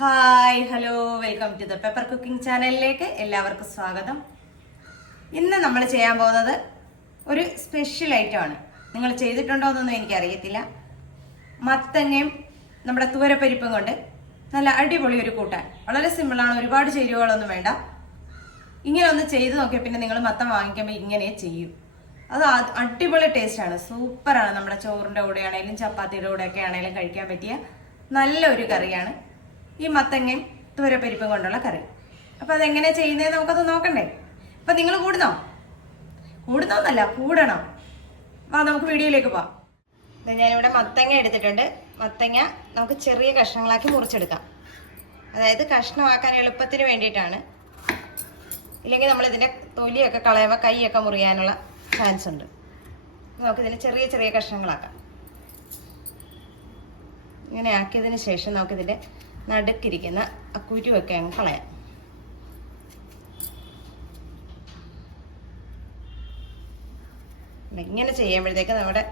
Hi hello welcome to the pepper cooking ചാനലിലേക്ക് എല്ലാവർക്കും സ്വാഗതം. ഇന്ന് നമ്മൾ ചെയ്യാൻ പോകുന്നത് ഒരു സ്പെഷ്യൽ ഐറ്റമാണ്. നിങ്ങൾ ചെയ്തിട്ടുണ്ടോ എന്നൊന്നും എനിക്കറിയത്തില്ല. മത്തങ്ങയും നമ്മുടെ തുവരപ്പരിപ്പും കൊണ്ട് നല്ല അടിപൊളി ഒരു കൂട്ടാൻ. വളരെ സിമ്പിളാണ് ഒരുപാട് ചേരുവകളൊന്നും വേണ്ട. ഇങ്ങനെ ഒന്ന് ചെയ്ത് നോക്കിയാൽ പിന്നെ നിങ്ങൾ മത്തം വാങ്ങിക്കുമ്പോൾ ഇങ്ങനെ ചെയ്യും. അത് അടിപൊളി ടേസ്റ്റാണ് സൂപ്പറാണ് നമ്മുടെ ചോറിന്റെ കൂടെ ആണെങ്കിലും ചപ്പാത്തിയുടെ കൂടെ ഒക്കെ ആണെങ്കിലും കഴിക്കാൻ പറ്റിയ നല്ലൊരു കറിയാണ്. ഈ മത്തങ്ങയും തുവരപ്പരിപ്പും കൊണ്ടുള്ള കറി. അപ്പോൾ അതെങ്ങനെ ചെയ്യുന്നത് നമുക്കത് നോക്കണ്ടേ? അപ്പോൾ നിങ്ങൾ കൂടുന്നോ? കൂടുന്നോന്നല്ല കൂടണം. വാ നമുക്ക് വീഡിയോയിലേക്ക് പോവാം. ഞാനിവിടെ മത്തങ്ങ എടുത്തിട്ടുണ്ട്. മത്തങ്ങ നമുക്ക് ചെറിയ കഷ്ണങ്ങളാക്കി മുറിച്ചെടുക്കാം. അതായത് കഷ്ണമാക്കാൻ എളുപ്പത്തിന് വേണ്ടിയിട്ടാണ്. ഇല്ലെങ്കിൽ നമ്മൾ ഇതിന്റെ തൊലിയൊക്കെ കളയുമ്പോൾ കൈയൊക്കെ മുറിയാനുള്ള ചാൻസ് ഉണ്ട്. നമുക്കിതിനെ ചെറിയ ചെറിയ കഷ്ണങ്ങളാക്കാം. ഇങ്ങനെ ആക്കിയതിന് ശേഷം നമുക്കിതിന്റെ നടുക്കിരിക്കുന്ന ആ കുരുവൊക്കെ അങ്ങ് കളയാം. ഇങ്ങനെ ചെയ്യുമ്പോഴത്തേക്ക് നമ്മുടെ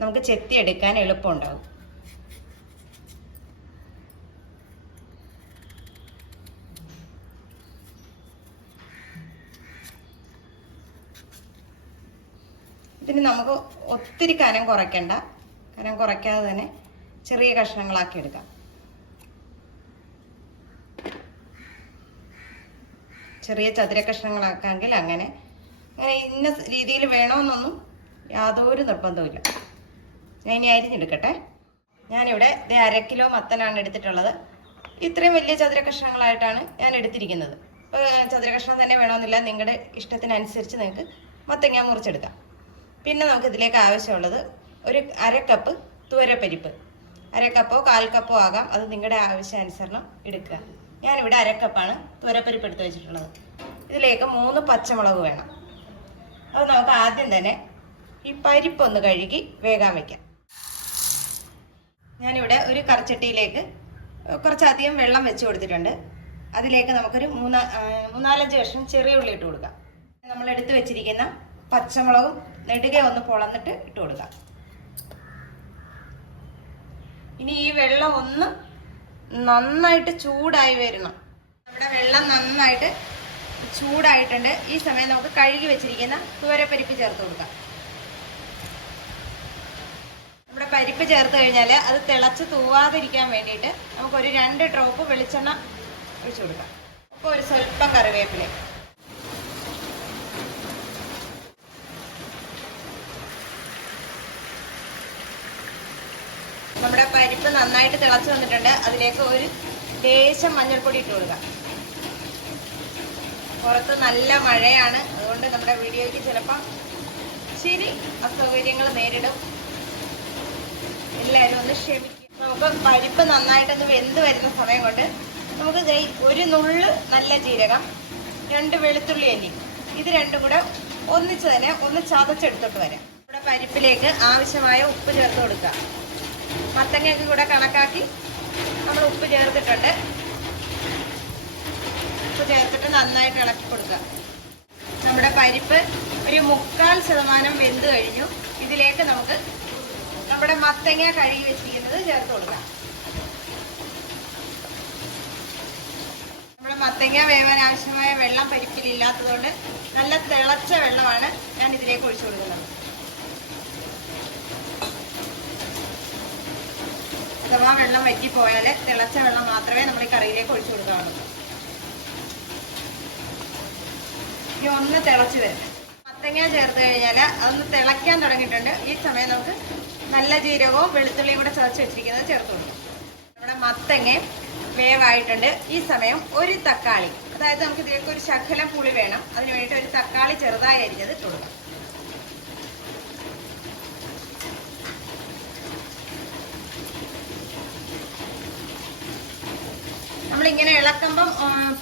നമുക്ക് ചെത്തി എടുക്കാൻ എളുപ്പമുണ്ടാവും. ഇതിന് നമുക്ക് ഒത്തിരി കനം കുറയ്ക്കണ്ട. കനം കുറയ്ക്കാതെ തന്നെ ചെറിയ കഷ്ണങ്ങളാക്കി എടുക്കാം. ചെറിയ ചതുര കഷ്ണങ്ങളാക്കാമെങ്കിൽ അങ്ങനെ. അങ്ങനെ ഇന്ന രീതിയിൽ വേണമെന്നൊന്നും യാതൊരു നിർബന്ധവുമില്ല. ഞാൻ ഇനി അരിഞ്ഞെടുക്കട്ടെ ഞാനിവിടെ അര കിലോ മത്തനാണ് എടുത്തിട്ടുള്ളത്. ഇത്രയും വലിയ ചതുര കഷ്ണങ്ങളായിട്ടാണ് ഞാൻ എടുത്തിരിക്കുന്നത്. ചതുര കഷ്ണം തന്നെ വേണമെന്നില്ല നിങ്ങളുടെ ഇഷ്ടത്തിനനുസരിച്ച് നിങ്ങൾക്ക് മത്തങ്ങ മുറിച്ചെടുക്കാം. പിന്നെ നമുക്ക് ഇതിലേക്ക് ആവശ്യമുള്ളത് ഒരു അര കപ്പ് തുവരപ്പരിപ്പ്. അര കപ്പോ കാൽ കപ്പോ ആകാം. അത് നിങ്ങളുടെ ആവശ്യാനുസരണം എടുക്കുക. ഞാനിവിടെ അരക്കപ്പാണ് തുരപ്പരിപ്പ് എടുത്ത് വെച്ചിട്ടുള്ളത്. ഇതിലേക്ക് മൂന്ന് പച്ചമുളക് വേണം. അത് നമുക്ക് ആദ്യം തന്നെ ഈ പരിപ്പൊന്ന് കഴുകി വേകാൻ വയ്ക്കാം ഞാനിവിടെ ഒരു കറച്ചട്ടിയിലേക്ക് കുറച്ചധികം വെള്ളം വെച്ച് കൊടുത്തിട്ടുണ്ട്. അതിലേക്ക് നമുക്കൊരു മൂന്ന് മൂന്നാലഞ്ച് കഷ്ണം ചെറിയ ഉള്ളി ഇട്ട് കൊടുക്കാം. നമ്മൾ എടുത്തു വെച്ചിരിക്കുന്ന പച്ചമുളകും നെടുകെ ഒന്ന് പൊളന്നിട്ട് ഇട്ട് കൊടുക്കാം. ഇനി ഈ വെള്ളം ഒന്ന് നന്നായിട്ട് ചൂടായി വരണം. നമ്മുടെ വെള്ളം നന്നായിട്ട് ചൂടായിട്ടുണ്ട്. ഈ സമയം നമുക്ക് കഴുകി വെച്ചിരിക്കുന്ന തുവരപ്പരിപ്പ് ചേർത്ത് കൊടുക്കാം. നമ്മുടെ പരിപ്പ് ചേർത്ത് കഴിഞ്ഞാൽ അത് തിളച്ച് തൂവാതിരിക്കാൻ വേണ്ടിയിട്ട് നമുക്കൊരു രണ്ട് ഡ്രോപ്പ് വെളിച്ചെണ്ണ ഒഴിച്ചു കൊടുക്കാം. അപ്പോൾ ഒരു സ്വല്പം കറിവേപ്പില പരിപ്പ് നന്നായിട്ട് തിളച്ച് വന്നിട്ടുണ്ട്. അതിലേക്ക് ഒരു ലേശം മഞ്ഞൾപ്പൊടി ഇട്ട് കൊടുക്കാം. പുറത്ത് നല്ല മഴയാണ്. അതുകൊണ്ട് നമ്മുടെ വീഡിയോയ്ക്ക് ചിലപ്പോൾ ശരി അസൗകര്യങ്ങൾ നേരിടും. എല്ലാവരും ഒന്ന് ക്ഷമിക്കും നമുക്ക് പരിപ്പ് നന്നായിട്ടൊന്ന് വെന്ത് വരുന്ന സമയം കൊണ്ട് നമുക്ക് ഒരു നുള്ള് നല്ല ജീരകം രണ്ട് വെളുത്തുള്ളി അല്ലി. ഇത് രണ്ടും കൂടെ ഒന്നിച്ച് തന്നെ ഒന്ന് ചതച്ചെടുത്തോട്ട് വരാം. നമ്മുടെ പരിപ്പിലേക്ക് ആവശ്യമായ ഉപ്പ് ചേർത്ത് കൊടുക്കുക മത്തങ്ങയൊക്കെ കൂടെ കണക്കാക്കി നമ്മൾ ഉപ്പ് ചേർത്തിട്ടുണ്ട്. ഉപ്പ് ചേർത്തിട്ട് നന്നായിട്ട് ഇളക്കി കൊടുക്കുക. നമ്മുടെ പരിപ്പ് ഒരു മുക്കാൽ ശതമാനം വെന്ത് കഴിഞ്ഞു. ഇതിലേക്ക് നമുക്ക് നമ്മുടെ മത്തങ്ങ കഴുകി വെച്ചിരിക്കുന്നത് ചേർത്ത് കൊടുക്കാം. നമ്മുടെ മത്തങ്ങ വേവാൻ ആവശ്യമായ വെള്ളം പരിപ്പിലില്ലാത്തതുകൊണ്ട് നല്ല തിളച്ച വെള്ളമാണ് ഞാൻ ഇതിലേക്ക് ഒഴിച്ചു കൊടുക്കുന്നത്. അഥവാ വെള്ളം വറ്റിപ്പോയാൽ തിളച്ച വെള്ളം മാത്രമേ നമ്മൾ ഈ കറിയിലേക്ക് ഒഴിച്ചു കൊടുക്കാറുള്ളൂ ഇനി ഒന്ന് തിളച്ച് വരും. മത്തങ്ങ ചേർത്ത് കഴിഞ്ഞാൽ അതൊന്ന് തിളയ്ക്കാൻ തുടങ്ങിയിട്ടുണ്ട്. ഈ സമയം നമുക്ക് നല്ല ജീരകവും വെളുത്തുള്ളിയും കൂടെ ചതച്ച് വെച്ചിരിക്കുന്നത് ചേർത്ത് കൊടുക്കും. നമ്മുടെ മത്തങ്ങ വേവായിട്ടുണ്ട്. ഈ സമയം ഒരു തക്കാളി. അതായത് നമുക്ക് ഇതിലേക്ക് ഒരു ശകലം പുളി വേണം. അതിന് വേണ്ടിയിട്ട് ഒരു തക്കാളി ചെറുതായി അരിഞ്ഞത് ഇട്ട് നമ്മളിങ്ങനെ ഇളക്കുമ്പം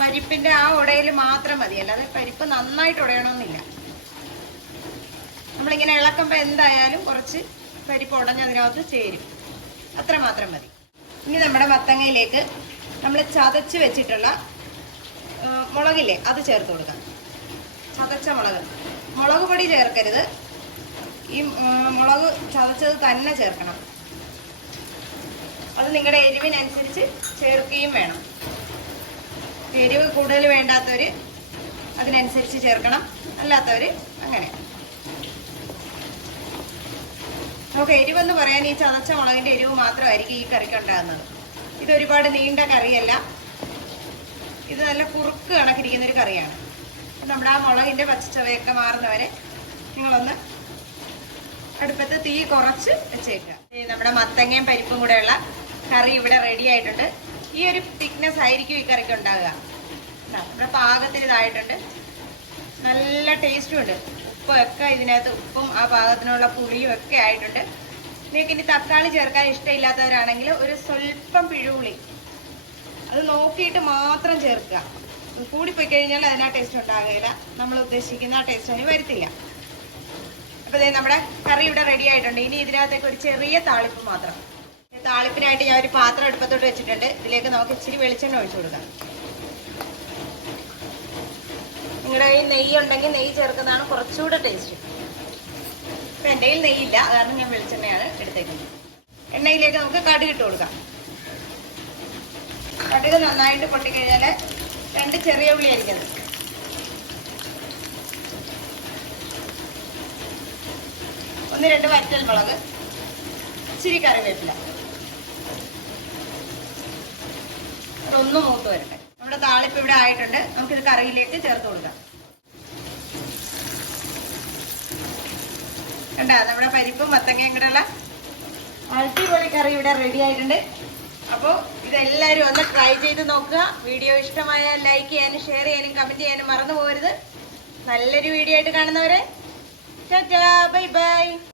പരിപ്പിന്റെ ആ ഉടയിൽ മാത്രം മതി. അല്ലാതെ പരിപ്പ് നന്നായിട്ട് ഉടയണമെന്നില്ല നമ്മളിങ്ങനെ ഇളക്കുമ്പോൾ എന്തായാലും കുറച്ച് പരിപ്പ് ഉടഞ്ഞ് അതിനകത്ത് ചേരും. അത്ര മാത്രം മതി. ഇനി നമ്മുടെ മത്തങ്ങയിലേക്ക് നമ്മൾ ചതച്ച് വെച്ചിട്ടുള്ള മുളകില്ലേ അത് ചേർത്ത് കൊടുക്കാം. ചതച്ച മുളക്. മുളക് പൊടി ചേർക്കരുത്. ഈ മുളക് ചതച്ചത് തന്നെ ചേർക്കണം. അത് നിങ്ങളുടെ എരിവിനനുസരിച്ച് ചേർക്കുകയും വേണം. എരിവ് കൂടുതൽ വേണ്ടാത്തവർ അതിനനുസരിച്ച് ചേർക്കണം. അല്ലാത്തവർ അങ്ങനെ. നമുക്ക് എരിവെന്ന് പറയാൻ ഈ ചതച്ച മുളകിന്റെ എരിവ് മാത്രമായിരിക്കും ഈ കറിക്ക് ഉണ്ടാകുന്നത്. ഇത് ഒരുപാട് നീണ്ട കറിയല്ല. ഇത് നല്ല കുറുക്ക് കണക്കിരിക്കുന്ന ഒരു കറിയാണ്. നമ്മുടെ ആ മുളകിന്റെ പച്ചച്ചവയൊക്കെ മാറുന്നവരെ നിങ്ങളൊന്ന് അടുപ്പത്ത് തീ കുറച്ച് വെച്ചേക്കുക. നമ്മുടെ മത്തങ്ങയും പരിപ്പും കൂടെയുള്ള കറി ഇവിടെ റെഡി ആയിട്ടുണ്ട്. ഈ ഒരു തിക്നെസ് ആയിരിക്കും ഈ കറിക്ക് ഉണ്ടാകുക നമ്മുടെ പാകത്തിന് ഇതായിട്ടുണ്ട്. നല്ല ടേസ്റ്റും ഉണ്ട്. ഉപ്പൊക്കെ ഇതിനകത്ത് ഉപ്പും ആ പാകത്തിനുള്ള പുളിയും ഒക്കെ ആയിട്ടുണ്ട്. നിങ്ങൾക്ക് ഇനി തക്കാളി ചേർക്കാൻ ഇഷ്ടമില്ലാത്തവരാണെങ്കിൽ ഒരു സ്വല്പം പിഴുപുളി. അത് നോക്കിയിട്ട് മാത്രം ചേർക്കുക. കൂടിപ്പോയി കഴിഞ്ഞാൽ അതിനാ ടേസ്റ്റ് ഉണ്ടാകുകയില്ല. നമ്മൾ ഉദ്ദേശിക്കുന്ന ആ ടേസ്റ്റ് അതിന് വരുത്തില്ല. അപ്പൊ നമ്മുടെ കറി ഇവിടെ റെഡി ആയിട്ടുണ്ട്. ഇനി ഇതിനകത്തേക്ക് ഒരു ചെറിയ താളിപ്പ് മാത്രം. താളിപ്പിനായിട്ട് ഞാൻ ഒരു പാത്രം അടുപ്പത്തോട്ട് വെച്ചിട്ടുണ്ട്. ഇതിലേക്ക് നമുക്ക് ഇച്ചിരി വെളിച്ചെണ്ണ ഒഴിച്ചു കൊടുക്കാം. നിങ്ങളുടെ കയ്യിൽ നെയ്യ് ഉണ്ടെങ്കിൽ നെയ്യ് ചേർക്കുന്നതാണ് കുറച്ചുകൂടെ ടേസ്റ്റ് ഇപ്പൊ എന്റെ കയ്യിൽ നെയ്യില്ല കാരണം ഞാൻ വെളിച്ചെണ്ണയാണ് എടുത്തേക്കുന്നത്. എണ്ണയിലേക്ക് നമുക്ക് കടുക് ഇട്ട് കൊടുക്കാം. കടുക് നന്നായിട്ട് പൊട്ടിക്കഴിഞ്ഞാൽ രണ്ട് ചെറിയ ഉള്ളി അരിക്കുന്നത് ഒന്ന് രണ്ട് വറ്റൽ മുളക് ഇച്ചിരി കറിവേപ്പില. അതൊന്ന് മൂത്ത് വരട്ടെ. നമ്മുടെ താളിപ്പ് ഇവിടെ ആയിട്ടുണ്ട്. നമുക്കിത് കറിയിലേക്ക് ചേർത്ത് കൊടുക്കാം. കണ്ട? നമ്മുടെ പരിപ്പും മത്തങ്ങയും കൂടെയുള്ള അടിപൊളി കറി ഇവിടെ റെഡി ആയിട്ടുണ്ട്. അപ്പോൾ ഇതെല്ലാവരും ഒന്ന് ട്രൈ ചെയ്ത് നോക്കുക. വീഡിയോ ഇഷ്ടമായാൽ ലൈക്ക് ചെയ്യാനും ഷെയർ ചെയ്യാനും കമന്റ് ചെയ്യാനും മറന്നു പോകരുത്. നല്ലൊരു വീഡിയോ ആയിട്ട് കാണുന്നവരെ. Bye bye